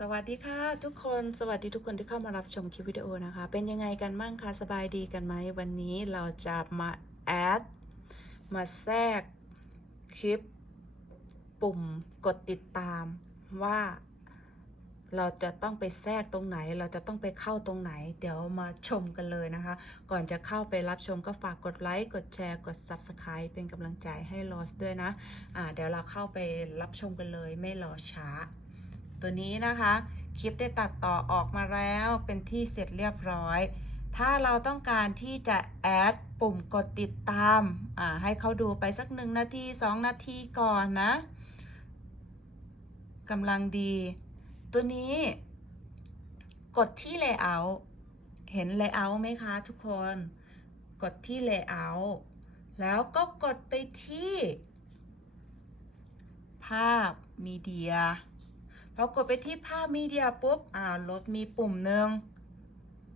สวัสดีค่ะทุกคนสวัสดีทุกคนที่เข้ามารับชมคลิปวิดีโอนะคะ เป็นยังไงกันบ้างคะสบายดีกันไหมวันนี้เราจะมาแอดมาแทรกคลิปปุ่มกดติดตามว่าเราจะต้องไปแทรกตรงไหน เราจะต้องไปเข้าตรงไหน เดี๋ยวมาชมกันเลยนะคะ ก่อนจะเข้าไปรับชมก็ฝากกดไลค์ กดแชร์ กด Subscribe เป็นกำลังใจให้ลอสด้วยนะ อ่า เดี๋ยวเราเข้าไปรับชมกันเลย ไม่รอช้า ตัวนี้นะคะ คลิปได้ตัดต่อออกมาแล้วเป็นที่เสร็จเรียบร้อย ถ้าเราต้องการที่จะแอดปุ่มกดติดตามให้เขาดูไปสักหนึ่งนาทีสองนาทีก่อนนะกำลังดี ตัวนี้ กดที่ layout เห็น layout ไหมคะทุกคน กดที่ layout แล้วก็กดไปที่ ภาพมีเดีย พอกดไปที่ภาพมีเดียปุ๊บอ่ารถมีปุ่มหนึ่ง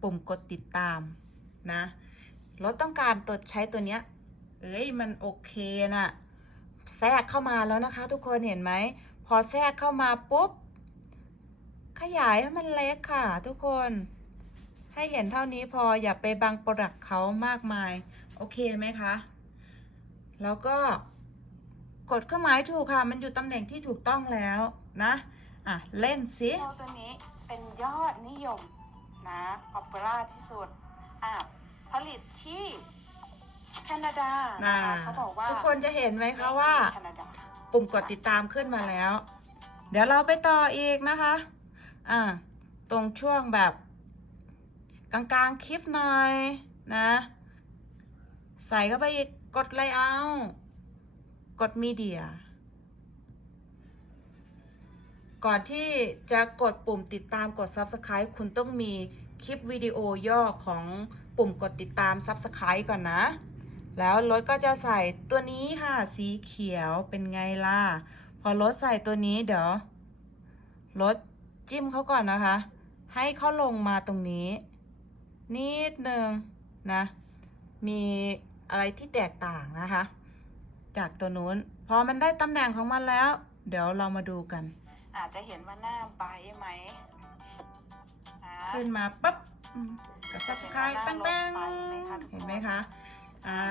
ปุ่มกดติดตามนะรถต้องการตัวใช้ตัวเนี้ยเอ้ยมันโอเคนะแทรกเข้ามาแล้วนะคะ ทุกคนเห็นไหมพอแทรกเข้ามาปุ๊บ ขยายให้มันเล็กค่ะ ทุกคน ให้เห็นเท่านี้พออย่าไปบังโปรดักเขามากมาย โอเคไหมคะ แล้วก็กดเครื่องหมายถูกค่ะ มันอยู่ตำแหน่งที่ถูกต้องแล้วนะ อะ เล่นสิตัวนี้เป็นยอดนิยมนะออปเปร่าที่สุดอะผลิตที่แคนาดานะคะเขาบอกว่าทุกคนจะเห็นไหมคะว่าแคนาดาปุ่มกดติดตามขึ้นมาแล้ว เดี๋ยวเราไปต่ออีกนะคะ อ่า ตรงช่วงแบบ กลางๆคลิปหน่อยนะ ใส่เข้าไปอีกกดไลเอา กดมีเดีย ก่อนที่จะกดปุ่มติดตามกด Subscribe คุณต้องมีคลิปวิดีโอย่อของปุ่มกดติดตาม Subscribe ก่อนนะ แล้วรถก็จะใส่ตัวนี้ค่ะ สีเขียวเป็นไงล่ะ พอรถใส่ตัวนี้เดี๋ยวรถจิ้มเขาก่อนนะคะ ให้เขาลงมาตรงนี้ นิดนึงนะ มีอะไรที่แตกต่างนะคะ จากตัวนู้น พอมันได้ตำแหน่งของมันแล้ว เดี๋ยวเรามาดูกัน อาจจะเห็นว่าหน้าไบร์ทไหมนะขึ้นมาปั๊บอืมกด subscribe แป้งแป้งเห็นไหมคะ อ่า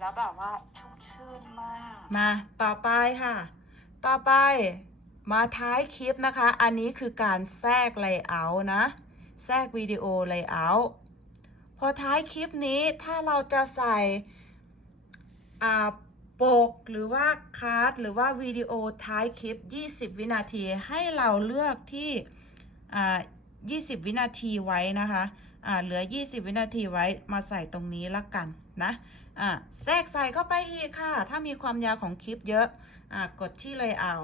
แล้วแบบว่าชุ่มชื่นมาก มาต่อไปค่ะ ต่อไปมาท้ายคลิปนะคะ อันนี้คือการแทรก layout นะ แทรกวิดีโอ layout พอท้ายคลิปนี้ถ้าเราจะใส่อ่า ปกหรือว่าคาร์ดหรือว่าวิดีโอท้ายคลิป 20 วินาทีให้เราเลือกที่อ่า20 วินาทีไว้นะคะเหลือ 20 วินาทีไว้มาใส่ตรงนี้ละกันนะะแทรกใส่เข้าไปอีกค่ะ ถ้ามีความยาวของคลิปเยอะอะกดที่เลยเอา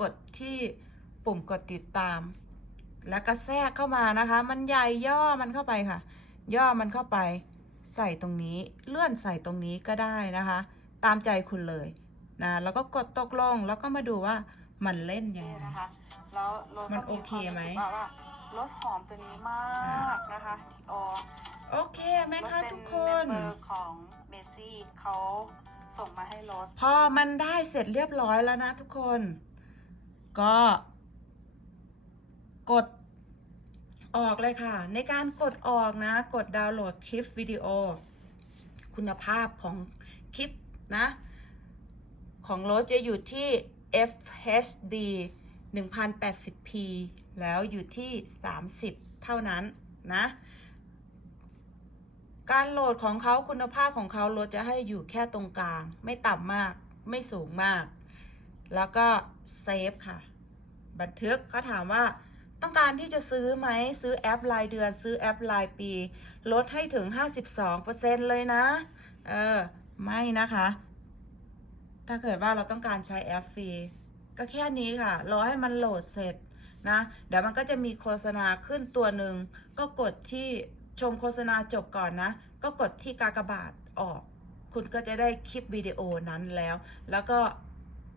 กดที่ปุ่มกดติดตาม แล้วก็แทรกเข้ามานะคะ มันใหญ่ย่อมันเข้าไปค่ะ ย่อมันเข้าไป ใส่ตรงนี้เลื่อนใส่ตรงนี้ก็ได้นะคะ ตามใจคุณเลยนะแล้วก็กดตกลงแล้วก็มาดูว่ามันเล่นยังนี่ไงนะคะแล้วรถมันก็โอเคไหมวารู้สึกว่ารสหอมตัวนี้มากนะคะที่โอโอเคไหมรถคะเป็นทุกคเมนมเบอร์ของเมสซี่เขาส่งมาให้โรสพอมันได้เสร็จเรียบร้อยแล้วนะทุกคน ก็กดออกเลยค่ะ ในการกดออกนะ กดดาวน์โหลดคลิปวิดีโอ คุณภาพของคลิป นะ ของรถจะอยู่ที่ FHD 1080p แล้วอยู่ที่ 30 เท่านั้นนะ การโหลดของเขาคุณภาพของเขารถจะให้อยู่แค่ตรงกลาง ไม่ต่ำมากไม่สูงมาก แล้วก็เซฟค่ะ บันทึกเขาถามว่าต้องการที่จะซื้อไหมซื้อแอปรายเดือน ซื้อแอปรายปี ลดให้ถึง 52%เลยนะ เออ ไม่นะคะ ถ้าเกิดว่าเราต้องการใช้แอปฟรีก็แค่นี้ค่ะ รอให้มันโหลดเสร็จนะ เดี๋ยวมันก็จะมีโฆษณาขึ้นตัวหนึ่ง ก็กดที่ชมโฆษณาจบก่อนนะ ก็กดที่กากบาทออก คุณก็จะได้คลิปวิดีโอนั้นแล้ว แล้วก็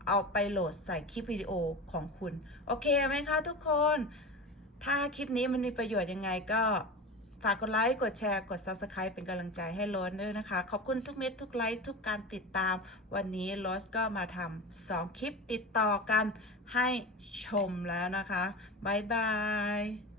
เอาไปโหลดใส่คลิปวิดีโอของคุณ โอเคไหมคะทุกคน ถ้าคลิปนี้มันมีประโยชน์ยังไงก็ ฝากกดไลค์ กดแชร์ กด Subscribe เป็นกำลังใจให้ลอสด้วยนะคะ ขอบคุณทุกเม็ดทุกไลค์ทุกการติดตาม วันนี้ลอสก็มาทำสองคลิปติดต่อกันให้ชมแล้วนะคะ บ๊ายบาย